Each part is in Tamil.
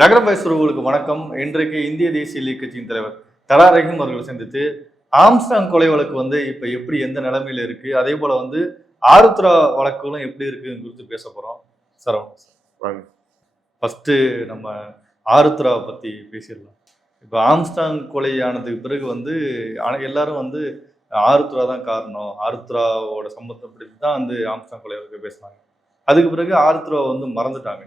நகரம் பேசுறவர்களுக்கு வணக்கம். இன்றைக்கு இந்திய தேசிய லீக் கட்சியின் தலைவர் தலா ரஹீம் அவர்களை சந்தித்து ஆம்ஸ்டாங் கொலை வழக்கு வந்து இப்ப எப்படி எந்த நிலைமையில இருக்கு? அதே போல வந்து ஆருத்ரா வழக்குகளும் எப்படி இருக்குன்னு குறித்து பேச போறோம். சார் வாங்க. ஃபர்ஸ்ட் நம்ம ஆருத்ராவை பத்தி பேசிடலாம். இப்போ ஆம்ஸ்டாங் கொலையானதுக்கு பிறகு வந்து எல்லாரும் வந்து ஆருத்ரா தான் காரணம். ஆருத்ராவோட சம்பந்தப்படுத்தி தான் வந்து ஆம்ஸ்டாங் கொலை வழக்கு பேசினாங்க. அதுக்கு பிறகு ஆருத்ராவை வந்து மறந்துட்டாங்க.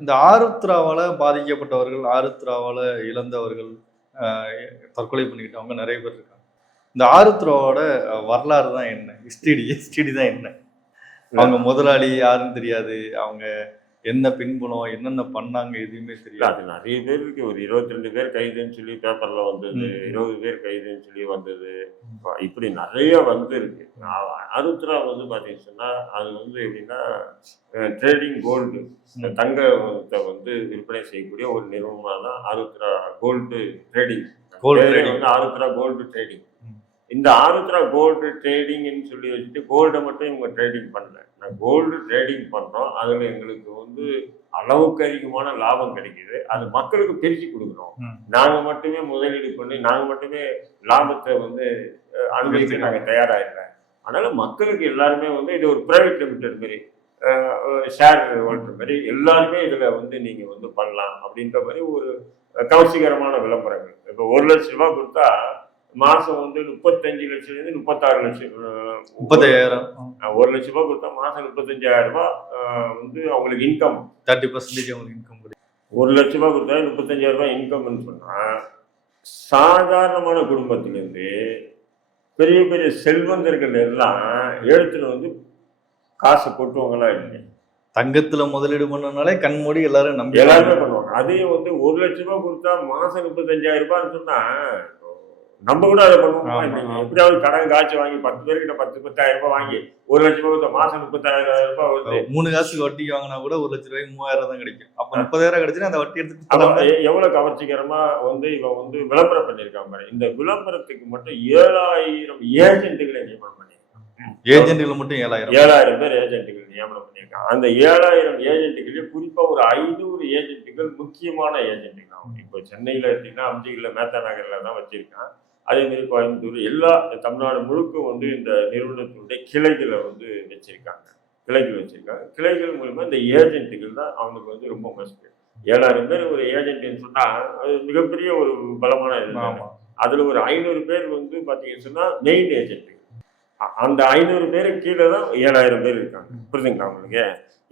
இந்த ஆருத்ராவால பாதிக்கப்பட்டவர்கள் ஆருத்ராவால இழந்தவர்கள் ஆஹ் தற்கொலை பண்ணிக்கிட்டவங்க நிறைய பேர் இருக்காங்க. இந்த ஆருத்ராவோட வரலாறு தான் என்ன? ஹிஸ்டரி ஹிஸ்டரி தான் என்ன? அவங்க முதலாளி யாருன்னு தெரியாது. அவங்க என்ன பின்புலம் என்னென்ன பண்ணாங்க எதுவுமே தெரியாது அது நிறைய பேர் இருக்கு ஒரு இருபத்தி ரெண்டு பேர் கைதுன்னு சொல்லி பேப்பர்ல வந்தது. இருபது பேர் கைதுன்னு சொல்லி வந்தது இப்ப இப்படி நிறைய வந்து இருக்கு அருத்ரா வந்து பாத்தீங்கன்னா சொன்னா அது வந்து எப்படின்னா ட்ரேடிங் கோல்டு. தங்கத்தை வந்து விற்பனை செய்யக்கூடிய ஒரு நிறுவனமா தான் ஆருத்ரா கோல்டு ட்ரேடிங் trading. வந்து ஆருத்ரா கோல்டு ட்ரேடிங். இந்த ஆருத்ரா கோல்டு ட்ரேடிங்னு சொல்லி வச்சுட்டு கோல்டை மட்டும் இவங்க ட்ரேடிங் பண்ணல. நான் கோல்டு ட்ரேடிங் பண்றோம். அதுல எங்களுக்கு வந்து அளவுக்கு அதிகமான லாபம் கிடைக்குது. அது மக்களுக்கு பிரிச்சு கொடுக்குறோம் ம். நாங்க மட்டுமே முதலீடு பண்ணி நாங்க மட்டுமே லாபத்தை வந்து அனுபவிக்க நாங்க தயாரா இல்லை அதனால மக்களுக்கு எல்லாருமே வந்து இது ஒரு பிரைவேட் லிமிடெட் மாதிரி ஷேர் ஓட்டுற மாதிரி எல்லாருமே இதுல வந்து நீங்க வந்து பண்ணலாம் அப்படின்ற மாதிரி ஒரு கவர்ச்சிகரமான விளம்பரங்கள். இப்போ ஒரு லட்ச ரூபாய் கொடுத்தா மாசம் வந்து முப்பத்தஞ்சு லட்சம் இருந்து முப்பத்தாறு லட்சம் முப்பத்தாயிரம். ஒரு லட்ச ரூபாய் கொடுத்தா மாசம் முப்பத்தஞ்சாயிரம் ரூபாய் வந்து அவங்களுக்கு இன்கம் தேர்ட்டி பர்சன்டேஜ் அவங்களுக்கு இன்கம் ஒரு லட்ச ரூபாய் கொடுத்தா முப்பத்தஞ்சாயிரம் ரூபாய் இன்கம்னு சொன்னா சாதாரணமான குடும்பத்திலேருந்து பெரிய பெரிய செல்வந்தர்கள் எல்லாம் எடுத்துட்டு வந்து காசு கொட்டுவாங்களா இல்லை தங்கத்துல முதலீடு பண்ணனாலே கண்மூடி எல்லாரும் நம்பி எல்லாருமே பண்ணுவாங்க. அதையும் வந்து ஒரு லட்ச ரூபாய் கொடுத்தா மாசம் முப்பத்தஞ்சாயிரம் ரூபாய்னு சொன்னா நம்ம கூட அதை பண்ணுவோமா. எப்படியாவது கடன் காய்ச்சி வாங்கி பத்து பேர்கிட்ட பத்து பத்தாயிரம் ரூபாய் வாங்கி ஒரு லட்ச ரூபாய் மாசம் முப்பத்தாயிரம் ரூபாய் வருது. மூணு காசுக்கு வட்டி வாங்கினா கூட ஒரு லட்ச ரூபாய்க்கு மூவாயிரம் தான் கிடைக்கும். அப்ப முப்பதாயிரம் கிடைச்சுன்னா அந்த வட்டி எடுத்துட்டு அப்ப போலாம்ல. எ- எவ்வளவு கவர்ச்சிகரமா வந்து இவன் வந்து விளம்பரம் பண்ணியிருக்கான் பாரு. இந்த விளம்பரத்துக்கு மட்டும் ஏழாயிரம் ஏஜென்ட்டுகளை நியமனம் பண்ணியிருக்கான். ஏஜென்ட்கள் மட்டும் ஏழாயிரம். ஏழாயிரம் பேர் ஏஜென்ட்டுகள் நியமனம் பண்ணியிருக்கான். அந்த ஏழாயிரம் ஏஜென்ட்டுகளே குறிப்பா ஒரு ஐநூறு ஏஜென்ட்டுகள் முக்கியமான ஏஜென்ட்டுகள் இப்போ சென்னையில எடுத்தீங்கன்னா அம்ஜிகில் மேத்தா நகர்ல தான் வச்சிருக்கான். அதே மாதிரி கோயம்புத்தூர் எல்லா தமிழ்நாடு முழுக்க வந்து இந்த நிறுவனத்தினுடைய கிளைகளை வந்து வச்சிருக்காங்க. கிளைகள் வச்சிருக்காங்க. கிளைகள் மூலமா இந்த ஏஜென்ட்டுகள் தான் அவனுக்கு வந்து ரொம்ப மஸ்ட் ஏழாயிரம் பேர் ஒரு ஏஜென்ட்னு சொன்னா அது மிகப்பெரிய ஒரு பலமான இது. அதுல ஒரு ஐநூறு பேர் வந்து பாத்தீங்கன்னு சொன்னா மெயின் ஏஜென்ட் அந்த ஐநூறு பேருக்கு கீழே தான் ஏழாயிரம் பேர் இருக்காங்க. புரியுதுங்களா உங்களுக்கு?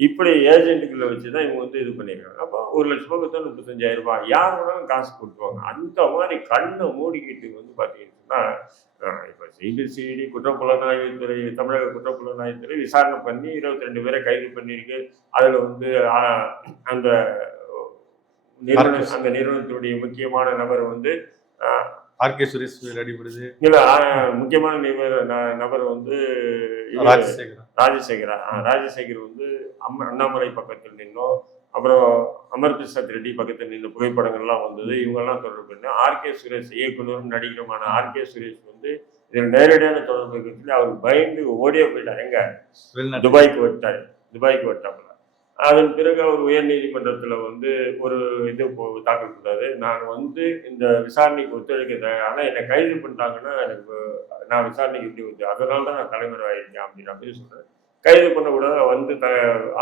இப்படி ஏஜென்ட்டுகளை வச்சு தான் இவங்க வந்து இது பண்ணியிருக்காங்க. அப்போ ஒரு லட்ச ரூபாய் கொடுத்தா முப்பத்தஞ்சாயிரம் ரூபாய். யார் வேணாலும் காசு கொடுத்துருவாங்க. அந்த மாதிரி கண்ணை மூடிக்கிட்டு வந்து பார்த்தீங்கன்னா இப்போ சிபிசிஐடி குற்றப்புலனாய்வுத்துறை தமிழக குற்றப்புலனாய்வுத்துறை விசாரணை பண்ணி இருபத்தி ரெண்டு பேரை கைது பண்ணியிருக்கு. அதில் வந்து அந்த நிறுவன Marcus. அந்த நிறுவனத்தினுடைய முக்கியமான நபர் வந்து ஆர்கே சுரேஷ் அடிபடுது இல்ல முக்கியமான நிபர் நபர் வந்து ராஜசேகரா. ஆ, ராஜசேகர் வந்து அம்ம அண்ணாமலை பக்கத்தில் நின்னோம். அப்புறம் அமர் பிரசாத் ரெட்டி பக்கத்தில் நின்ற புகைப்படங்கள்லாம் வந்தது. இவங்கெல்லாம் தொடர்பு பண்ணி ஆர்கே சுரேஷ் இயக்குனரும் நடிகருமான ஆர்கே சுரேஷ் வந்து இதில் நேரடியான தொடர்பு இருக்கிறதுல அவர் பயந்து ஓடியே போயிட்டார். எங்க? துபாய்க்கு விட்டார் துபாய்க்கு விட்டாப்புல அதன் பிறகு அவர் உயர் நீதிமன்றத்தில் வந்து ஒரு இது தாக்கல் பண்ணாரு. நான் வந்து இந்த விசாரணைக்கு ஒத்துழைக்க ஆனால் என்னை கைது பண்ணிட்டாங்கன்னா எனக்கு நான் விசாரணைக்கு எப்படி வந்து அதனால தான் நான் தலைவர் ஆகிருக்கேன் அப்படின்னு மாதிரி சொல்றேன் கைது பண்ணக்கூடாது வந்து த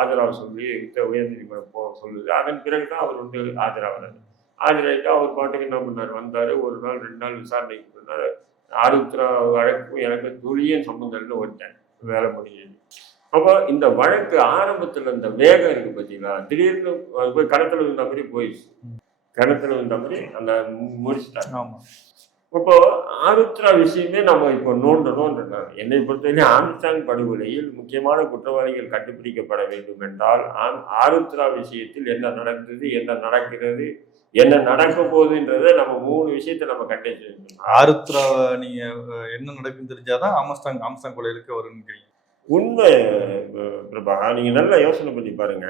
ஆஜராக சொல்லி உயர் நீதிமன்றம் போக சொல்லுது. அதன் பிறகு தான் அவர் வந்து ஆஜராகிறாரு ஆஜராகிட்டு அவர் பாட்டுக்கு என்ன பண்ணார்? வந்தார் ஒரு நாள் ரெண்டு நாள் விசாரணைக்கு பண்ணார் ஆருத்ரா வழக்கும் எனக்கு துளியும் சம்பந்தம்னு ஓட்டேன் வேலை முடிஞ்சது அப்போ இந்த வழக்கு ஆரம்பத்துல இந்த வேகம் இருக்கு பார்த்தீங்களா திடீர்னு போய் கணத்துல இருந்த மாதிரி போயிடுச்சு. கிணத்துல இருந்த மாதிரி அந்த முடிச்சிட்டாங்க. அப்போ ஆருத்ரா விஷயமே நம்ம இப்போ நோண்டணும்ன்றாங்க என்னை பொறுத்தவரையும் ஆம்ஸ்டாங் படுகொலையில் முக்கியமான குற்றவாளிகள் கண்டுபிடிக்கப்பட வேண்டும் என்றால் ஆம்- ஆருத்ரா விஷயத்தில் என்ன நடந்தது என்ன நடக்கிறது என்ன நடக்க போகுதுன்றதை நம்ம மூணு விஷயத்தை நம்ம கண்டறிஞ்சு ஆருத்ரா நீங்க என்ன நடக்குன்னு தெரிஞ்சாதான் ஆமஸ்டாங் ஆம்ஸ்டாங் கொலையிலுக்கு வரும்னு உண்மை பிரபா நீங்க நல்லா யோசனை பண்ணி பாருங்க.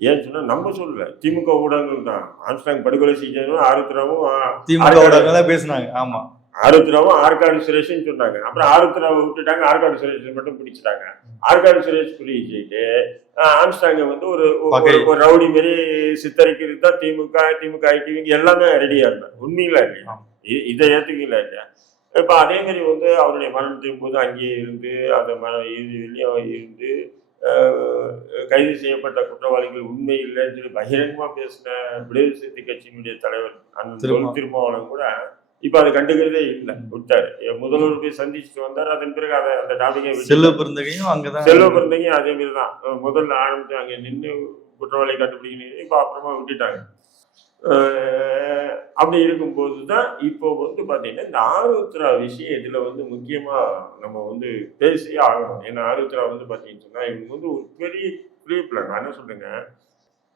ஏன்னு சொன்னா நம்ம சொல்லல. திமுக ஊடகங்கள் தான். ஆம்ஸ்டாங் படுகொலை செஞ்சதும் ஆருத்ராவும் திமுக ஊடகங்களே பேசுனாங்க. ஆமா. ஆருத்ராவும் ஆற்காடு சுரேஷன் சொன்னாங்க. அப்புறம் ஆருத்ராவை விட்டுட்டாங்க ஆற்காடு சுரேஷன் மட்டும் பிடிச்சிட்டாங்க. ஆற்காடு சுரேஷ் பிடிச்சிட்டு ஆம்ஸ்டாங்க வந்து ஒரு ஒரு- ரவுடி மாரி சித்தரிக்கிறது தான் திமுக திமுக ஐடிவிங்க எல்லாமே ரெடியா இருந்தாங்க. உண்மையில இல்லையா? இதை ஏத்துக்கல இல்லையா? இப்ப அதே மாதிரி வந்து அவருடைய மரணத்தின் போது அங்கேயே இருந்து அந்த மர இறுதியிலையும் இருந்து அஹ், கைது செய்யப்பட்ட குற்றவாளிகள் உண்மை இல்லைன்னு சொல்லி பகிரங்கமா பேசின விடுதலை சிறுத்தை கட்சியினுடைய தலைவர். தொல் திருமாவளவன் கூட இப்ப அதை கண்டுக்கிறதே இல்லை. விட்டாரு. முதல்வர் போய் சந்திச்சுட்டு வந்தார். அதன் பிறகு அதை அந்த டாபிகை செல்வ பிறந்தகையும் அங்கதான் செல்வ பிறந்தகையும் அதே மாதிரி தான் முதல்ல ஆரம்பிச்சு அங்கே நின்று குற்றவாளி கண்டுபிடிக்கணும். இப்போ அப்புறமா விட்டுட்டாங்க. அப்படி இருக்கும்போது தான் இப்போ வந்து பார்த்தீங்கன்னா இந்த ஆருத்ரா விஷயம் இதில் வந்து முக்கியமாக நம்ம வந்து பேசியே ஆகணும். ஏன்னா ஆருத்ரா வந்து பார்த்தீங்கன்னு சொன்னால் இவங்க வந்து ஒரு பெரிய பெரிய பிளான் நான் என்ன சொல்லுங்க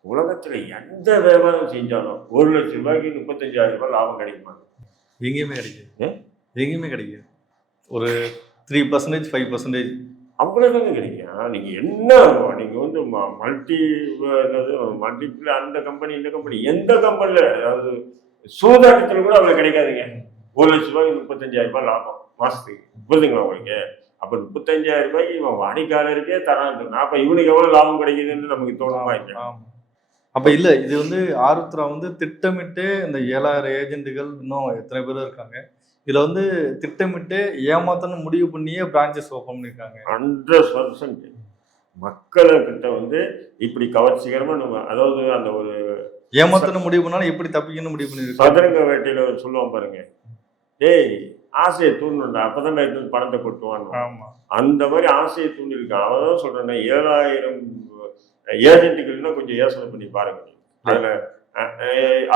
உலகத்தில் எந்த வியாபாரம் செஞ்சாலும் ஒரு லட்சம் ரூபாய்க்கு முப்பத்தஞ்சாயிரம் ரூபாய் லாபம் கிடைக்குமா எங்கேயுமே கிடைக்காது. ஏ? எங்கேயுமே கிடைக்காது. ஒரு த்ரீ பர்சன்டேஜ் ஃபைவ் பர்சன்டேஜ் அவ்வளோதாங்க கிடைக்கும். நீங்கள் என்ன நீங்கள் வந்து மல்டி என்னது மல்டிபிள் அந்த கம்பெனி இந்த கம்பெனி எந்த கம்பெனியில் அதாவது சூதாட்டத்தில் கூட அவ்வளோ கிடைக்காதுங்க. ஒரு லட்ச ரூபாய்க்கு முப்பத்தஞ்சாயிரம் ரூபாய் லாபம் மாதத்துக்கு புரிதுங்களா உங்களுக்கு? அப்போ முப்பத்தஞ்சாயிரம் ரூபாய்க்கு இவன் வாடிக்கையாளருக்கே தரான் அப்போ இவனுக்கு எவ்வளோ லாபம் கிடைக்குதுன்னு நமக்கு தோணுமா ஆமா அப்ப இல்ல இது வந்து ஆருத்ரா வந்து திட்டமிட்டு இந்த ஏழாயிரம் ஏஜென்ட்டுகள் இன்னும் எத்தனை பேர் இருக்காங்க? இதுல வந்து திட்டமிட்டு ஏமாத்தணும் முடிவு பண்ணியே பிரான்ச்சஸ் ஓபன் பண்ணிருக்காங்க. ஹண்ட்ரட் பர்சன்ட் மக்கள்கிட்ட வந்து இப்படி கவர்ச்சிகரமா நம்ம அதாவது அந்த ஒரு ஏமாத்தணும் முடிவு பண்ணாலும் எப்படி தப்பிக்கணும் முடிவு பண்ணிருக்காங்க சதுரங்க வேட்டையில ஒரு சொல்லுவான் பாருங்க. டேய் ஆசையை தூண்டா அப்பதான் எடுத்து பணத்தை கொட்டுவான் ஆமா. அந்த மாதிரி ஆசையை தூண்டிருக்கான் அவன் தான் சொல்றேன் ஏழாயிரம் ஏஜென்ட்டுகள்னா கொஞ்சம் யோசனை பண்ணி பாருங்க. அதுல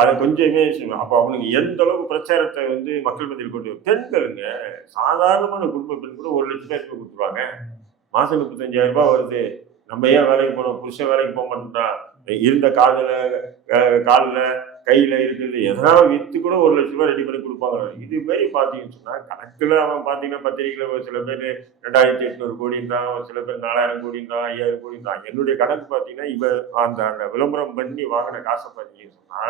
அது கொஞ்சம் அப்போ அவனுக்கு எந்த அளவுக்கு பிரச்சாரத்தை வந்து மக்கள் மத்தியில் கொண்டு. பெண்களுங்க சாதாரணமான குடும்ப பெண் கூட ஒரு லட்சம் பேருக்கு கொடுத்துருவாங்க. மாசம் முப்பத்தஞ்சாயிரம் ரூபாய் வருது. நம்ம ஏன் வேலைக்கு போனோம் புருஷன் வேலைக்கு போக மாட்டோம்னா இருந்த காதுல அஹ், கால்ல கையில இருக்கிறது எதனால வித்து கூட ஒரு லட்ச ரூபாய் ரெடி பண்ணி கொடுப்பாங்க. இது மாதிரி பாத்தீங்கன்னு சொன்னா கணக்குல அவன் பாத்தீங்கன்னா பத்திரிகையில ஒரு சில பேர் ரெண்டாயிரத்தி எட்நூறு கோடின்றான் ஒரு சில பேர் நாலாயிரம் கோடின்றான் ஐயாயிரம் கோடின்றான் என்னுடைய கணக்கு பாத்தீங்கன்னா இவ அந்த அந்த விளம்பரம் பண்ணி வாங்கின காசை பாத்தீங்கன்னு சொன்னா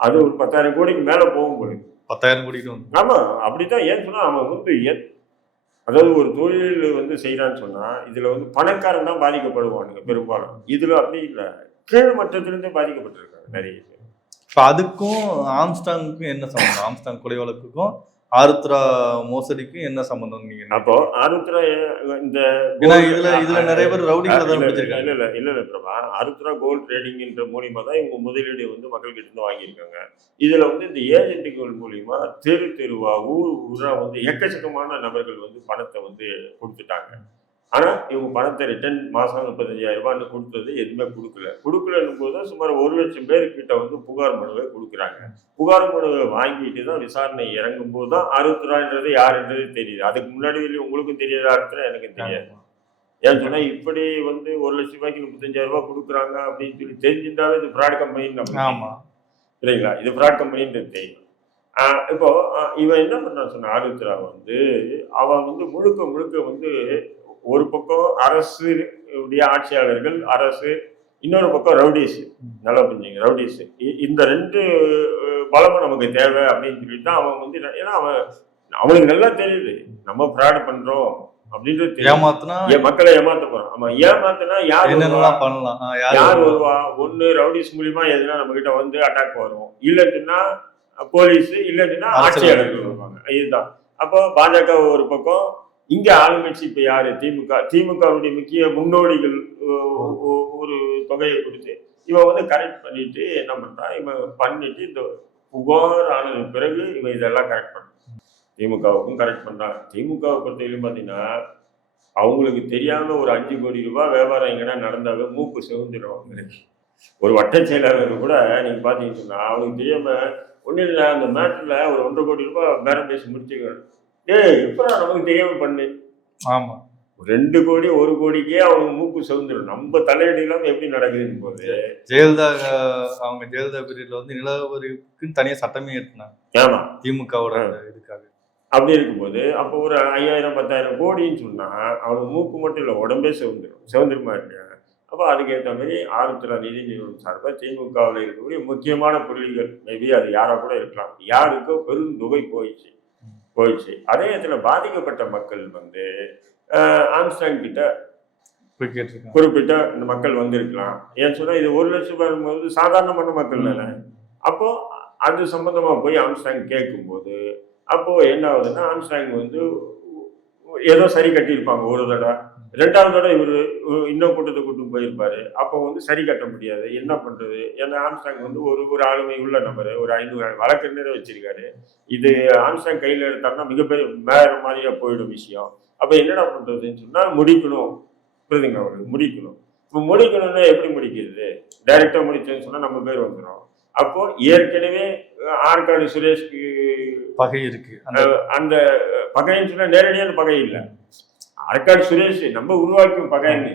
அது ஒரு பத்தாயிரம் கோடிக்கு மேல போகும் போது பத்தாயிரம் கோடிக்கு வந்து ஆமா அப்படித்தான். ஏன் சொன்னா அவன் வந்து அதாவது ஒரு தொழில் வந்து செய்யறான்னு சொன்னா இதுல வந்து பணக்காரன் தான் பாதிக்கப்படுவானுங்க பெரும்பாலும். இதுல அப்படி இல்லை. கீழ் மட்டத்திலிருந்தே பாதிக்கப்பட்டிருக்காங்க. நிறைய பேர். இப்ப அதுக்கும் ஆம்ஸ்டாங்குக்கும் என்ன சம்பந்தம்? ஆம்ஸ்டாங் கொலை வழக்குக்கும் ஆருத்ரா மோசடிக்கும் என்ன சம்பந்தம் நீங்க அப்போ ஆருத்ரா இந்த இதுல இதுல நிறைய பேர் பிடிச்சிருக்காங்க இல்ல இல்ல இல்ல இல்ல பிரபா. ஆருத்ரா கோல்ட் ட்ரேடிங்ன்ற மூலியமா தான் இவங்க முதலீடு வந்து மக்கள் கிட்ட இருந்து வாங்கியிருக்காங்க. இதுல வந்து இந்த ஏஜென்ட்டுகள் மூலியமா தெரு தெருவா ஊர் ஊரா வந்து எக்கச்சக்கமான நபர்கள் வந்து பணத்தை வந்து கொடுத்துட்டாங்க. ஆனா இவங்க பணத்தை ரிட்டர்ன் மாசம் முப்பத்தஞ்சாயிரம் ரூபான்னு கொடுத்தது எதுவுமே கொடுக்கல. கொடுக்கலன்னும் போது சுமார் ஒரு லட்சம் பேர்கிட்ட வந்து புகார் மனுவை கொடுக்குறாங்க. புகார் மனுவை வாங்கிட்டு தான் விசாரணை இறங்கும் போது தான் ஆருத்ரான்றது யாருன்றது தெரியுது. அதுக்கு முன்னாடி உங்களுக்கும் தெரியாத ஆருத்ரா எனக்கும் தெரியாது. ஏன்னு சொன்னா இப்படி வந்து ஒரு லட்சம் ரூபாய்க்கு முப்பத்தஞ்சாயிரம் ரூபாய் கொடுக்குறாங்க அப்படின்னு சொல்லி தெரிஞ்சிருந்தாவே இது ஃப்ராட் கம்பெனின்னு நம்ம ஆமா. சரிங்களா இது ஃப்ராட் கம்பெனின்றது தெரியும். இப்போ இவன் என்ன பண்ணான் சொன்ன ஆருத்ரா வந்து அவன் வந்து முழுக்க முழுக்க வந்து ஒரு பக்கம் அரசு உடைய ஆட்சியாளர்கள் அரசு இன்னொரு பக்கம் ரவுடிஸ். நல்லா புரிஞ்சுங்க ரவுடிஸ். இந்த ரெண்டு பலமும் நமக்கு தேவை அப்படின்னு சொல்லிட்டு தான் அவன் வந்து ஏன்னா அவன் அவனுக்கு நல்லா தெரியுது. நம்ம ஃப்ராட் பண்றோம் அப்படின்றது. ஏமாத்துனா மக்களை ஏமாத்த போறோம். ஆமா ஏமாத்தினா யார் பண்ணலாம்? யாரு வருவா? ஒண்ணு ரவுடிஸ் மூலியமா எதுனா நம்ம கிட்ட வந்து அட்டாக் வரும். இல்லைன்னா போலீஸ் இல்லைன்னா. ஆட்சியாளர்கள் வருவாங்க. இதுதான். அப்போ பாஜக ஒரு பக்கம் இங்க ஆளுங்கட்சி இப்ப யாரு? திமுக. திமுகவுடைய முக்கிய முன்னோடிகள் ஒரு தொகையை கொடுத்து இவன் வந்து கரெக்ட் பண்ணிட்டு என்ன பண்றான் இவன் பண்ணிட்டு இந்த புகார் ஆனது பிறகு இவன் இதெல்லாம் கரெக்ட் பண்றான் திமுகவுக்கும் கரெக்ட் பண்றான் திமுகவை பொறுத்தவரையிலும் பாத்தீங்கன்னா அவங்களுக்கு தெரியாம ஒரு அஞ்சு கோடி ரூபாய் வியாபாரம் எங்கன்னா நடந்தாலும் மூக்கு சிவந்துடும் அவங்களுக்கு. ஒரு வட்ட செயலாளர் கூட நீங்க பாத்தீங்கன்னு சொன்னா அவனுக்கு தெரியாம ஒன்றும் இல்லை அந்த மேட்ல ஒரு ஒன்றரை கோடி ரூபாய் பேரம் பேசி முடிச்சுக்கணும். ஏய் எப்படா நமக்கு தெரியாம பண்ணு. ஆமா. ரெண்டு கோடி ஒரு கோடிக்கே அவங்க மூக்கு சிவந்துடும் நம்ம தலையடி இல்லாம எப்படி நடக்குதுன்னு போது ஜெயலலிதா அவங்க ஜெயலலிதா பீரியட்ல வந்து நிலவரிக்குன்னு தனியா சட்டமே ஏற்றினாங்க ஆமா. திமுகவோட இதுக்காக. அப்படி இருக்கும்போது அப்போ ஒரு ஐயாயிரம் பத்தாயிரம் கோடின்னு சொன்னா அவனுக்கு மூக்கு மட்டும் இல்லை உடம்பே சிவந்துடும் சிவந்துருமா இல்லையா? அப்போ அதுக்கேற்ற மாதிரி ஆருத்ரா நிதி நிறுவனம் சார்பாக திமுகவில் இருக்கக்கூடிய முக்கியமான புள்ளிகள் மேபி அது யாரா கூட இருக்கலாம். யாருக்கோ பெரும் தொகை போயிடுச்சு. போயிடுச்சு. அதே இடத்துல பாதிக்கப்பட்ட மக்கள் வந்து ஆம்ஸ்டாங் கிட்ட குறிப்பிட்ட இந்த மக்கள் வந்திருக்கலாம். ஏன்னு சொன்னா இது ஒரு லட்சம் பேர் வந்து சாதாரணமான மக்கள் தானே. அப்போ அது சம்பந்தமா போய் ஆம்ஸ்டாங் கேட்கும்போது அப்போ என்ன ஆகுதுன்னா ஆம்ஸ்டாங் வந்து ஏதோ சரி கட்டியிருப்பாங்க ஒரு தடவை. ரெண்டாவது தடவை இவர் இன்னும் கூட்டத்தை கூட்டு போயிருப்பாரு. அப்போ வந்து சரி கட்ட முடியாது. என்ன பண்றது? ஏன்னா ஆம்ஸ்டாங் வந்து ஒரு ஒரு ஆளுமை உள்ள நபர். ஒரு ஐநூறு வழக்கறிஞரை வச்சிருக்காரு. இது ஆம்ஸ்டாங் கையில் எடுத்தாருன்னா மிகப்பெரிய வேற மாதிரியா போயிடும் விஷயம். அப்போ என்னடா பண்றதுன்னு சொன்னா முடிக்கணும். புரியுதுங்க அவருக்கு? முடிக்கணும். இப்போ முடிக்கணும்னா எப்படி முடிக்கிறது? டைரக்டா முடிச்சேன்னு சொன்னா நம்ம பேர் வந்துடும் அப்போ ஏற்கனவே ஆற்காடு சுரேஷ்க்கு பகை இருக்கு. அந்த பகைன்னு சொன்னா நேரடியான பகை இல்லை. ஆற்காடு சுரேஷ் நம்ம உருவாக்கும் பகைன்னு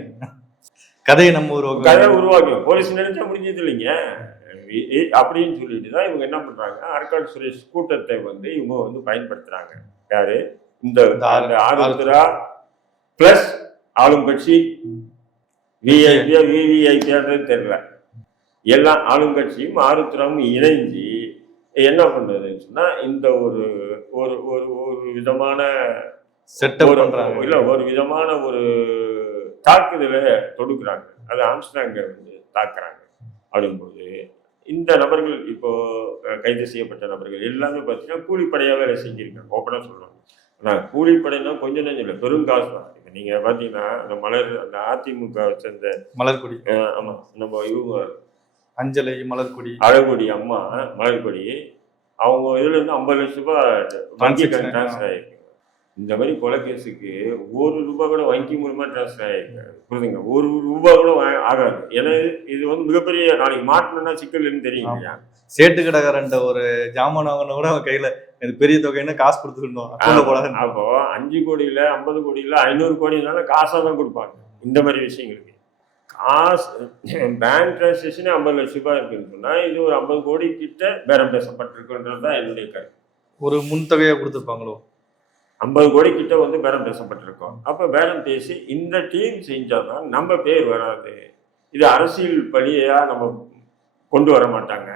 கதையை நம்ம ஒரு கதை உருவாக்கும் போலீஸ் நினைச்சா முடிஞ்சது இல்லைங்க. அப்படின்னு சொல்லிட்டு தான் இவங்க என்ன பண்றாங்க? ஆற்காடு சுரேஷ் கூட்டத்தை வந்து இவங்க வந்து பயன்படுத்துறாங்க. யாரு? இந்த ஆருத்ரா பிளஸ் ஆளும் கட்சி விஐபியா விவிஐபியான்றது தெரியல. எல்லா ஆளுங்கட்சியும் ஆருத்ராவும் இணைஞ்சு என்ன பண்றதுன்னு சொன்னா இந்த ஒரு ஒரு ஒரு ஒரு விதமான செட்டப் பண்றாங்க. இல்ல ஒரு விதமான ஒரு தாக்குதலை தொடுக்குறாங்க. அது ஆம்ஸ்டாங்க வந்து தாக்குறாங்க. அப்படிங்கும்போது இந்த நபர்கள் இப்போ கைது செய்யப்பட்ட நபர்கள் எல்லாமே பார்த்தீங்கன்னா கூலிப்படையாக வேலை செஞ்சிருக்காங்க. ஓப்பனாக சொல்லுவாங்க ஆனால் கூலிப்படைனா கொஞ்சம் நெஞ்சம் இல்லை பெரும் காசு தான். இப்போ நீங்கள் பார்த்தீங்கன்னா அந்த மலர் அந்த அதிமுக சேர்ந்த மலர்கொடி. அஹ், ஆமா நம்ம இவங்க அஞ்சலை மலர்கொடி. அழகுடி அம்மா மலர்கொடி அவங்க இதுல இருந்து ஐம்பது லட்ச ரூபாய் வங்கி. டிரான்ஸ்ஃபர் ஆயிருக்கு. இந்த மாதிரி கொலை கேஸுக்கு ஒரு ரூபாய் கூட வங்கி மூலமா டிரான்ஸ்ஃபர் ஆயிருக்கு புரியுதுங்க ஒரு ரூபாய் கூட ஆகாது. ஏன்னா இது- வந்து மிகப்பெரிய நாளைக்கு மாட்டணும்னா சிக்கல்னு தெரியும் இல்லையா? சேட்டு கடைக்காரன்ட்ட ஒரு ஜாமான் வாங்கின கூட அவன் கையில இது பெரிய தொகைன்னு காசு கொடுத்துருந்தோம் அப்போ அஞ்சு கோடியில ஐம்பது கோடியில ஐநூறு கோடினால காசா தான் கொடுப்பாங்க. இந்த மாதிரி விஷயங்களுக்கு. காசு பேங்க் டிரான்சாக்ஷனே ஐம்பது லட்ச ரூபாய் இருக்குன்னு இது ஒரு ஐம்பது கோடி கிட்ட பேரம் பேசப்பட்டிருக்குன்றது தான் என்னுடைய கருத்து. ஒரு முன்தொகையா கொடுத்துருப்பாங்களோ? ஐம்பது கோடி கிட்ட வந்து பேரம் பேசப்பட்டிருக்கோம். அப்போ பேரம் பேசி இந்த டீம் செஞ்சாதான் நம்ம பேர் வராது. இது அரசியல் பழியா நம்ம கொண்டு வர மாட்டாங்க.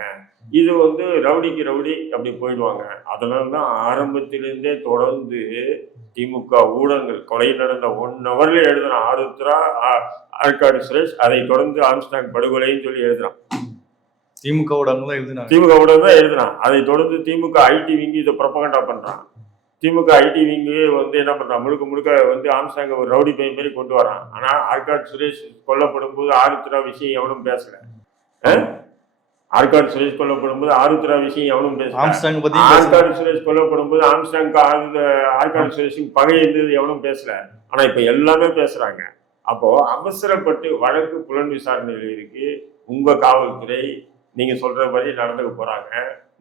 இது வந்து ரவுடிக்கு ரவுடி அப்படி போயிடுவாங்க. அதனால தான் ஆரம்பத்திலிருந்தே தொடர்ந்து திமுக ஊடகங்கள் கொலை நடந்த ஒன் ஹவர்ல எழுதுறான் ஆருத்ரா ஆற்காடு சுரேஷ் அதை தொடர்ந்து ஆம்ஸ்டாங் படுகொலைன்னு சொல்லி எழுதுறான். திமுகவோட அங்க தான் எழுதினாங்க. திமுக ஊடகம் தான் எழுதுறான். அதை தொடர்ந்து திமுக ஐடி விங்கி இதை ப்ரொபகண்டா பண்றான். திமுக ஐடி விங்கு வந்து என்ன பண்றான் முழுக்க முழுக்க வந்து ஆம்சாங்க ஒரு ரவுடி பையன் மாதிரி கொண்டு வரான். ஆனா ஆற்காடு சுரேஷ் கொல்லப்படும் போது ஆருத்ரா விஷயம் எவனும் பேசல. அஹ்? ஆற்காடு சுரேஷ் கொல்லப்படும் போது ஆருத்ரா விஷயம் எவனும் பேசல. ஆற்காடு சுரேஷ் கொல்லப்படும் போது ஆம்ஸ்டாங் ஆற்காடு சுரேஷுக்கு பகை இருந்தது எவனும் பேசல. ஆனா இப்ப எல்லாமே பேசுறாங்க. அப்போ அவசரப்பட்டு வழக்கு புலன் விசாரணையில் இருக்கு. உங்க காவல்துறை நீங்க சொல்ற மாதிரி நடந்துக்க போறாங்க.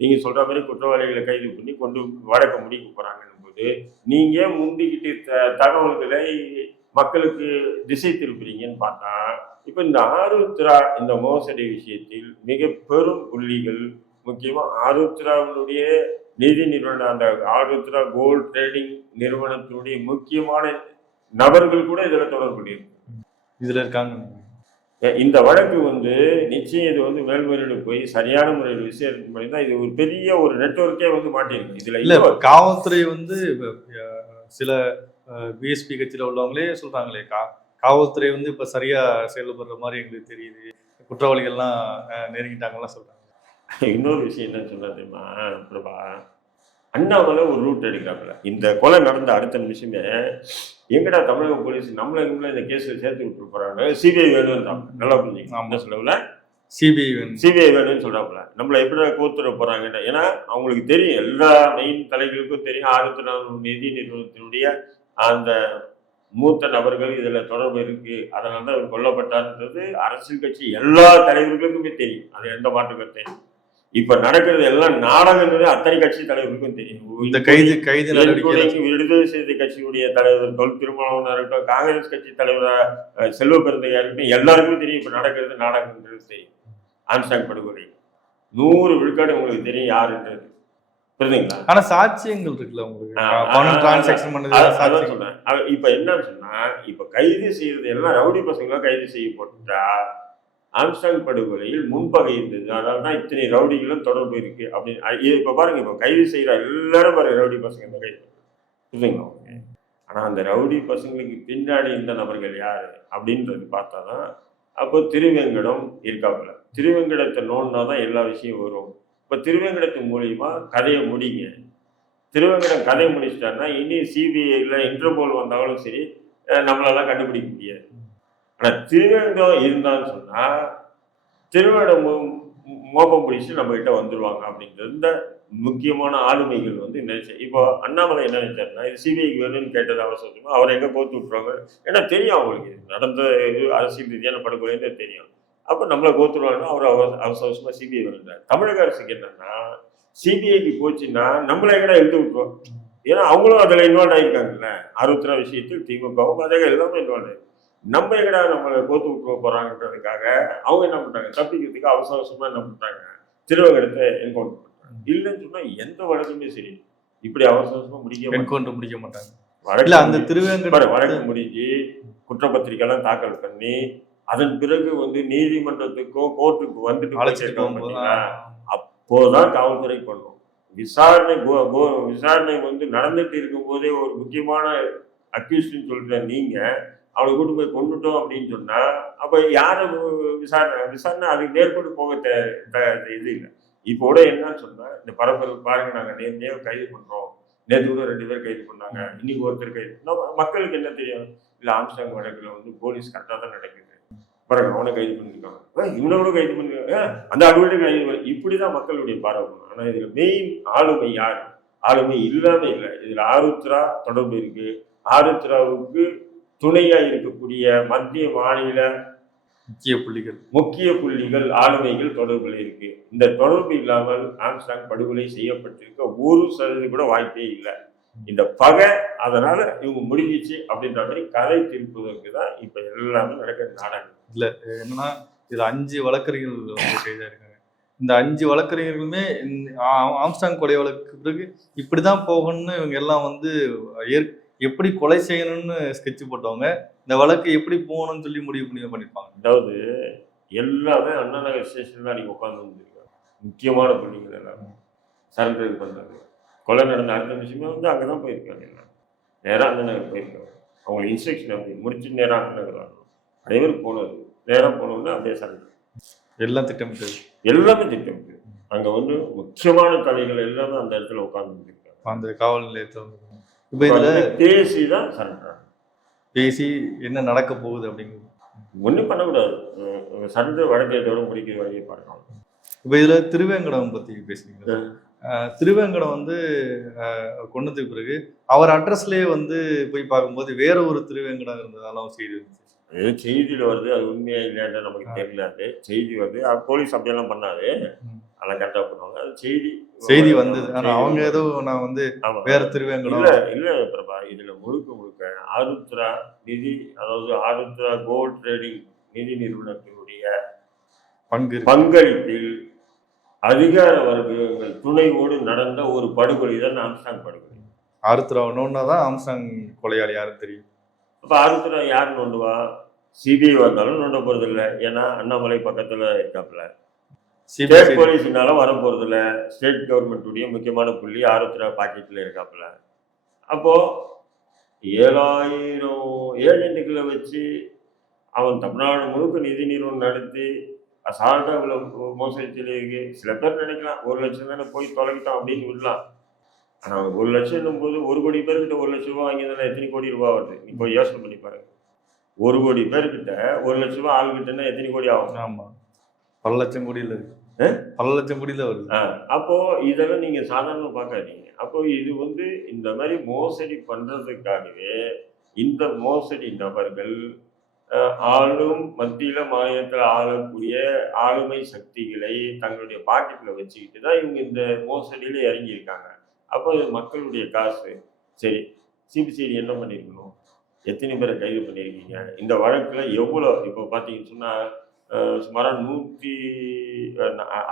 நீங்கள் சொல்கிற மாதிரி குற்றவாளிகளை கைது பண்ணி கொண்டு வடக்கு முடிக்க போறாங்கன்னும் போது நீங்கள் முந்திக்கிட்டு த- தகவல்களை மக்களுக்கு திசை திருப்புறீங்கன்னு பார்த்தா இப்போ இந்த ஆருத்ரா இந்த மோசடி விஷயத்தில் மிக பெரும் புள்ளிகள் முக்கியமாக ஆருத்ராவினுடைய நிதி நிறுவனம் அந்த ஆருத்ரா கோல்ட் ட்ரேடிங் நிறுவனத்தினுடைய முக்கியமான நபர்கள் கூட இதில் தொடர்புடையது இதில் இருக்காங்க. இந்த வழக்கு வந்து நிச்சயம் இது வந்து மேல்முறையீடு போய் சரியான முறையில் விசாரணை பண்ணி தான் இது ஒரு பெரிய ஒரு நெட்வொர்க்கே வந்து மாட்டிருக்கு இதுல இல்ல காவல்துறை வந்து சில பிஎஸ்பி கட்சியில உள்ளவங்களே சொல்றாங்களே கா காவல்துறை வந்து இப்ப சரியா செயல்படுற மாதிரி எங்களுக்கு தெரியுது. குற்றவாளிகள்லாம் நெருங்கிட்டாங்கலாம் சொல்றாங்க. இன்னொரு விஷயம் என்ன தெரியுமா பிரபா? அண்ணாமலை ஒரு ரூட் எடுக்கிறாப்புல இந்த கொலை நடந்த அடுத்த நிமிஷமே எங்கடா தமிழக போலீஸ் நம்மள நம்மள இந்த கேஸ்ல சேர்த்து விட்டு போறாங்க? சிபிஐ வேணும் தான் நல்லா புரிஞ்சுங்க. என்ன சொல்லல சிபிஐ வேணும். சிபிஐ வேணும்னு சொல்றாப்புல. நம்மள எப்படி கோத்துற போறாங்க ஏன்னா அவங்களுக்கு தெரியும். எல்லா மெயின் தலைகளுக்கும் தெரியும். ஆயிரத்தி நானூறு நிதி நிறுவனத்தினுடைய அந்த மூத்த நபர்கள் இதுல தொடர்பு இருக்கு. அதனால தான் அவர் கொல்லப்பட்டார்ன்றது அரசியல் கட்சி எல்லா தலைவர்களுக்குமே தெரியும். அது எந்த மாற்று கருத்தையும் இப்ப நடக்கிறது எல்லாம் நாடகங்கிறது அத்தனை கட்சி தலைவர்களுக்கும் தெரியும் இந்த கைது கைது விடுதலை சிறுத்தை கட்சியுடைய தலைவர் தொல் திருமாவளவனா இருக்கட்டும் காங்கிரஸ் கட்சி தலைவர் அஹ், செல்வ பெருந்தையா இருக்கட்டும் எல்லாருக்குமே தெரியும் இப்ப நடக்கிறது நாடகங்கிறது தெரியும் ஆம்ஸ்டாங் படுகொலை. நூறு விழுக்காடு உங்களுக்கு தெரியும் யாருன்றது. புரியுதுங்களா ஆனா சாட்சியங்கள் இருக்குல்ல உங்களுக்கு? அவ- இப்ப என்னன்னு சொன்னா இப்ப கைது செய்யறது எல்லாம் ரவுடி பசங்களா கைது செய்யப்பட்டா ஆம்ஸ்டாங் படுகொலையில் முன்பகை இருந்தது. அதனால தான் இத்தனை ரவுடிகளும் தொடர்பு இருக்கு அப்படின்னு. இப்போ இப்ப பாருங்க இப்போ கைது செய்கிற எல்லாரும் பாருங்க ரவுடி பசங்க இந்த கைது. புரியுதுங்களா ஆனால் அந்த ரவுடி பசங்களுக்கு பின்னாடி இந்த நபர்கள் யார் அப்படின்றது பார்த்தா தான் அப்போ திருவேங்கடம் இருக்காப்புல. திருவேங்கடத்தை நோண்டினா தான் எல்லா விஷயம் வரும். இப்போ திருவேங்கடத்து மூலியமா கதையை முடிங்க. திருவேங்கடம் கதையை முடிச்சிட்டாருன்னா இனி சிபிஐயில் இன்டர்போல் வந்தாலும் சரி அஹ் கண்டுபிடிக்க முடியாது. ஆனால் திருவேங்கம் இருந்தான்னு சொன்னால் திருவேடம் மோப்பம் பிடிச்சு நம்மகிட்ட வந்துடுவாங்க வந்துருவாங்க அப்படின்றது இந்த முக்கியமான ஆளுமைகள் வந்து நினைச்சேன் இப்போ அண்ணாமலை என்ன நினைச்சாருன்னா இது சிபிஐக்கு வேணும்னு கேட்டது அவசரமா அவரை எங்கே கோத்து விட்டுருவாங்க? ஏன்னா தெரியும் அவங்களுக்கு. இது நடந்த இது அரசியல் ரீதியான படுகொலைன்னு தெரியும். அப்போ நம்மளை கோத்துருவாங்கன்னா அவர் அவ அவசர அவசரமா சிபிஐ வருகிறார் தமிழக அரசுக்கு என்னன்னா சிபிஐக்கு போச்சுன்னா நம்மளை எங்கடா எழுதி விட்டுருவோம்? ஏன்னா அவங்களும் அதில் இன்வால்வ் ஆகிருக்காங்கல்ல அறுபத்தி விஷயத்தில் திமுகவும் அதே எல்லாமே இன்வால்வ் ஆகி நம்ம எங்கடா நம்மளை கோத்து விட்டுருவ போறாங்கன்றதுக்காக அவங்க என்ன பண்றாங்க? தப்பிக்கிறதுக்கு அவசர அவசரமா என்ன பண்றாங்க? திருவகடத்தை என்கவுண்டர் பண்றாங்க. இல்லைன்னு சொன்னா எந்த வழக்குமே சரி. இப்படி அவசர அவசரமா முடிக்க. என்கவுண்டர் முடிக்க மாட்டாங்க. வழக்கு அந்த பாரு, வழக்கு முடிஞ்சு குற்றப்பத்திரிக்கைலாம் தாக்கல் பண்ணி அதன் பிறகு வந்து நீதிமன்றத்துக்கும் கோர்ட்டுக்கு வந்துட்டு பாத்தீங்களா? அப்போதான் காவல்துறை பண்ணும். விசாரணை விசாரணை வந்து நடந்துட்டு இருக்கும் போதே ஒரு முக்கியமான அக்யூஸ்ட்னு சொல்ற நீங்க அவளை கூட்டு போய் கொண்டுட்டோம் அப்படின்னு சொன்னா அப்ப யார விசாரணை விசாரணை அதுக்கு நேர்கொண்டு போக இது இல்லை. இப்போ கூட என்னன்னு சொன்னா இந்த பரபரப்பு பாருங்க நாங்க நேர்மையா கைது பண்றோம். நேற்று கூட ரெண்டு பேர் கைது பண்ணாங்க. இன்னைக்கு ஒருத்தர் கைது நம்ம மக்களுக்கு என்ன தெரியும்? இல்ல ஆம்ஸ்டாங் வழக்குல வந்து போலீஸ் கரெக்டாக தான் நடக்குது. பாருங்க அவனை கைது பண்ணிருக்காங்க. ஏய், இவனை கூட கைது பண்ணிருக்காங்க ஏய், அந்த அலுவலக கைது பண்ணி- இப்படிதான் மக்களுடைய பார்வை. போகணும். ஆனா இதுல மெயின் ஆளுமை யார்? ஆளுமை இல்லாம இல்லை. இதுல ஆருத்ரா தொடர்பு இருக்கு. ஆருத்ராவுக்கு துணையா இருக்கக்கூடிய மத்திய மாநில முக்கிய புள்ளிகள். முக்கிய புள்ளிகள் ஆளுமைகள் தொடர்புல இருக்கு. இந்த தொடர்பு இல்லாமல் ஆம்ஸ்டாங் படுகொலை செய்யப்பட்டிருக்க ஒரு சதவீதம் கூட வாய்ப்பே இல்லை. இந்த பகை அதனால இவங்க முடிஞ்சிச்சு அப்படின்ற மாதிரி கதை திருப்புவதற்கு தான் இப்ப எல்லாமே நடக்கிற நாடகம். என்னன்னா இதுல அஞ்சு வழக்கறிஞர்கள் வந்து கைதா இருக்காங்க. இந்த அஞ்சு வழக்கறிஞர்களுமே ஆம்ஸ்டாங் கொலை வழக்கு பிறகு இப்படிதான் போகணும்னு இவங்க எல்லாம் வந்து ஏற் எப்படி கொலை செய்யணும்னு ஸ்கெட்ச் போட்டவங்க இந்த வழக்கு எப்படி போகணும்னு சொல்லி முடிவு பண்ணி பண்ணிருப்பாங்க. அதாவது எல்லாமே அண்ணா நகர் ஸ்டேஷன்ல அன்னைக்கு உட்காந்து வந்துருக்காங்க. முக்கியமான புள்ளிகள் எல்லாமே. சரண்டர் பண்ணாங்க கொலை நடந்த அடுத்த நிமிஷமே வந்து அங்கதான் போயிருக்காங்க எல்லாம் நேரா அண்ணா நகர் போயிருக்காங்க. அவங்களுக்கு இன்ஸ்ட்ரக்ஷன் அப்படி முடிச்சு நேரா அண்ணா நகர் வரணும். அதே மாதிரி போனது. நேரா போனோம்னா அப்படியே சரண்டர். எல்லாம் திட்டமிட்டது. எல்லாமே திட்டம் அங்க வந்து முக்கியமான தலைகள் எல்லாமே அந்த இடத்துல உட்கார்ந்து இருக்காங்க அந்த காவல் நிலையத்தில் வந்து இப்போ இதுல பேசி தான் சரண்டர் பேசி என்ன நடக்க போகுது அப்படிங்கிறது ஒன்றும் பண்ணக்கூடாது. சரண்டர் வடக்கேட்டோட முடிக்கிற வழியை பார்க்கலாம் இப்போ இதுல திருவேங்கடம் பத்தி பேசுறீங்க அஹ் திருவேங்கடம் வந்து அஹ், கொன்னதுக்கு பிறகு அவர் அட்ரஸ்லயே வந்து போய் பார்க்கும்போது வேற ஒரு திருவேங்கடம் இருந்ததாலும் செய்தி இருந்துச்சு செய்தியில் வருது அது உண்மையா இல்லையான்னு நமக்கு தெரியல அது. செய்தி வருது போலீஸ் அப்படியெல்லாம் பண்ணாது அதெல்லாம் கரெக்டாக பண்ணுவாங்க. அது செய்தி. செய்தி வந்தது. ஆனா செய்தி அவங்க. ஏதோ நான் வந்து. வேற திருவேங்கடம் இல்ல இல்ல பிரபா இதுல முழுக்க முழுக்க ஆருத்ரா நிதி அதாவது ஆருத்ரா கோல்ட் ட்ரேடிங் நிதி நிறுவனத்தினுடைய பங்கு. பங்களிப்பில் அதிகார வர்க்கங்கள் துணைவோடு நடந்த ஒரு படுகொலை தான் ஆம்ஸ்டாங் படுகொலை. ஆருத்ராவணும்னா தான் ஆம்சாங் கொலையாளி யாரும் தெரியும். அப்ப ஆருத்ரா யார் நோண்டுவா? சிபிஐ வந்தாலும் நோண்ட போறது இல்ல ஏன்னா அண்ணாமலை பக்கத்துல இருக்காப்புல. ஸ்டேட் போலீஸ்னால வர போறது இல்ல ஸ்டேட் கவர்மெண்ட்டுடைய முக்கியமான புள்ளி ஆருத்ரா பாக்கெட்ல இருக்காப்புல. அப்போ ஏழாயிரம் ஏஜென்ட்டுகளை வச்சு அவன் தமிழ்நாடு முழுக்க நிதி நிறுவனம் நடத்தி அசால்ட்டா இவ்வளவு மோசடிச்சில் இருக்கு சில பேர் நினைக்கலாம் ஒரு லட்சம் தானே போய் தொலைக்கிட்டோம் அப்படின்னு விடலாம். ஆனா ஒரு லட்சம் போது ஒரு கோடி பேர்கிட்ட ஒரு லட்சம் ரூபாய் வாங்கியதால எத்தனை கோடி ரூபாய் வருது? இப்போ யோசனை பண்ணி பாருங்க. ஒரு கோடி பேர்கிட்ட ஒரு லட்சம் ரூபாய் ஆளுகிட்டன்னா எத்தனை கோடி ஆகும்? ஆமா. பல லட்சம் கோடியில? பல லட்சம் கோடியில வருது. அப்போ இதெல்லாம் நீங்க சாதாரண பார்க்காதீங்க. அப்போ இது வந்து இந்த மாதிரி மோசடி பண்றதுக்காகவே இந்த மோசடி நபர்கள் ஆளும் மத்தியில மாநிலத்தில் ஆளக்கூடிய ஆளுமை சக்திகளை தங்களுடைய பாக்கெட்ல வச்சுக்கிட்டு தான் இவங்க இந்த மோசடியில இறங்கியிருக்காங்க. அப்போ இது மக்களுடைய காசு. சரி சிபிசிஐடி என்ன பண்ணியிருக்கணும் எத்தனை பேரை கைது பண்ணியிருக்கீங்க இந்த வழக்குல எவ்வளோ இப்போ பார்த்தீங்கன்னு சொன்னா சுமாராக நூற்றி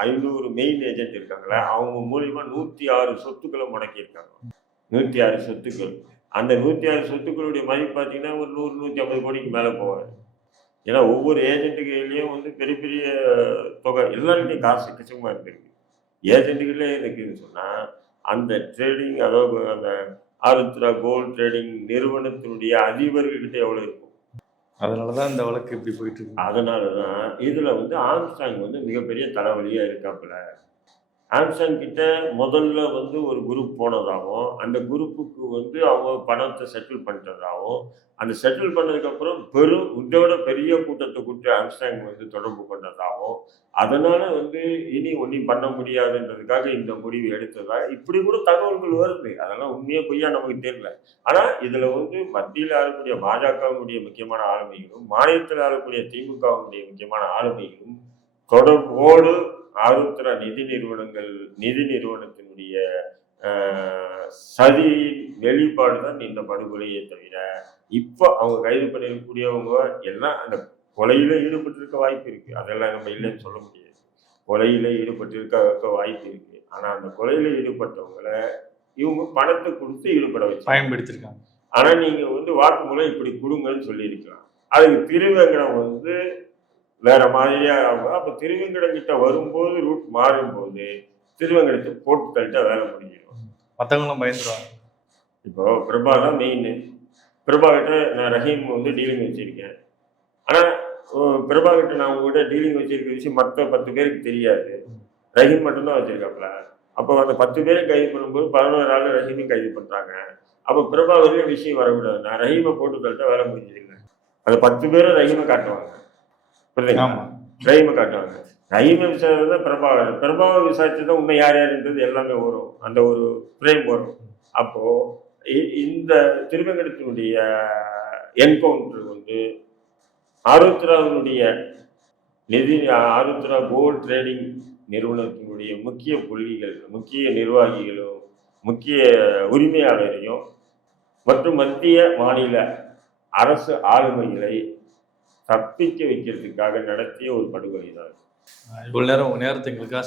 ஐநூறு மெயின் ஏஜென்ட் இருக்காங்களே அவங்க மூலியமாக நூற்றி ஆறு சொத்துக்களை முடக்கியிருக்காங்க. நூற்றி ஆறு சொத்துக்கள். அந்த நூற்றி ஆறு சொத்துக்களுடைய மதிப்பு பார்த்தீங்கன்னா ஒரு நூறு நூற்றி ஐம்பது கோடிக்கு மேலே போவாங்க. ஏன்னா ஒவ்வொரு ஏஜென்ட்டுகளையும் வந்து பெரிய பெரிய தொகை எல்லாருக்கிட்டையும் காசு எக்கச்சக்கமாக இருக்கு ஏஜென்ட்டுகளே இருக்குதுன்னு சொன்னால் அந்த ட்ரேடிங் அதாவது அந்த ஆருத்ரா கோல்டு ட்ரேடிங் நிறுவனத்தினுடைய அதிபர்கள்கிட்ட எவ்வளோ இருக்கு அதனால தான் இந்த வழக்கு இப்படி போயிட்டு இருக்கு. அதனால தான் இதில் வந்து ஆம்ஸ்டாங் வந்து மிகப்பெரிய தலைவலியாக இருக்காப்புல. ஆம்ஸ்டாங் கிட்ட முதல்ல வந்து ஒரு குரூப் போனதாகவும் அந்த குரூப்புக்கு வந்து அவங்க பணத்தை செட்டில் பண்ணிட்டதாகவும் அந்த செட்டில் பண்ணதுக்கப்புறம் பெரும் இதோட பெரிய கூட்டத்தை கூட்டி ஆம்ஸ்டாங் வந்து தொடர்பு கொண்டதாகவும் அதனால் வந்து இனி ஒன்றும் பண்ண முடியாதுன்றதுக்காக இந்த முடிவு எடுத்ததா இப்படி கூட தகவல்கள் வருது. அதெல்லாம் உண்மையாக பொய்யா நமக்கு தெரியல. ஆனால் இதில் வந்து மத்தியில் ஆளக்கூடிய பாஜகவுடைய முக்கியமான ஆளுமைகளும் மாநிலத்தில் ஆளக்கூடிய திமுகவுடைய முக்கியமான ஆளுமைகளும் தொடர்போடு ஆருத்ரா நிதி நிறுவனங்கள் நிதி நிறுவனத்தினுடைய சதியின் வெளிப்பாடு தான் இந்த படுகொலையே தவிர இப்போ அவங்க கைது பண்ணிருக்கக்கூடியவங்க எல்லாம் அந்த கொலையில ஈடுபட்டிருக்க வாய்ப்பு இருக்கு. அதெல்லாம் நம்ம இல்லைன்னு சொல்ல முடியாது. கொலையில ஈடுபட்டிருக்க வாய்ப்பு இருக்கு. ஆனா அந்த கொலையில ஈடுபட்டவங்களை இவங்க பணத்தை கொடுத்து ஈடுபட வச்சு பயன்படுத்தியிருக்காங்க ஆனா நீங்க வந்து வாக்குமூலம் இப்படி கொடுங்கன்னு சொல்லியிருக்கலாம். அதுக்கு திருவேங்கடம் வந்து வேற மாதிரியா ஆகும் அப்ப திருவேங்கடம் கிட்ட வரும்போது ரூட் மாறும்போது திருவேங்கடத்தை போட்டு தள்ளிட்டா வேலை முடிஞ்சிடும். மற்றவங்களும் பயந்துருவாங்க. இப்போ பிரபா தான் மெயின் பிரபா கிட்ட நான் ரஹீம் வந்து டீலிங் வச்சிருக்கேன். ஆனா ஓ, பிரபா கிட்ட நான் உங்ககிட்ட டீலிங் வச்சிருக்க விஷயம் மற்ற பத்து பேருக்கு தெரியாது. ரஹீம் மட்டும்தான் வச்சிருக்காப்ல. அப்போ அந்த பத்து பேரை கைது பண்ணும்போது பதினோரு ஆள் ரஹீமையும் கைது பண்றாங்க. அப்போ பிரபா வரையும் விஷயம் வரக்கூடாது. நான் ரஹீமை போட்டு தள்ளிட்டா வேலை முடிஞ்சதில்லை அந்த பத்து பேரும் ரஹீமை காட்டுவாங்க. புரியுதுங்களா ரஹீமை காட்டுவாங்க. ரஹீமை விசாரிச்சது தான் பிரபாகர் பிரபாவை விசாரிச்சு தான் உண்மை யார் யாருன்றது எல்லாமே வரும். அந்த ஒரு ஃப்ரேம் வரும். அப்போ இ- இந்த திருவங்கடத்தினுடைய என்கவுண்டர் வந்து ஆருத்ராவினுடைய நிதி ஆருத்ரா கோல்ட் ட்ரேடிங் நிறுவனத்தினுடைய முக்கிய புள்ளிகள் முக்கிய நிர்வாகிகளும் முக்கிய உரிமையாளரையும் மற்றும் மத்திய மாநில அரசு ஆளுமைகளை தப்பிக்க வைக்கிறதுக்காக நடத்திய ஒரு படுகொலை தான் இவ்வளவு நேரம் உங்க நேரத்தை எங்களுக்காக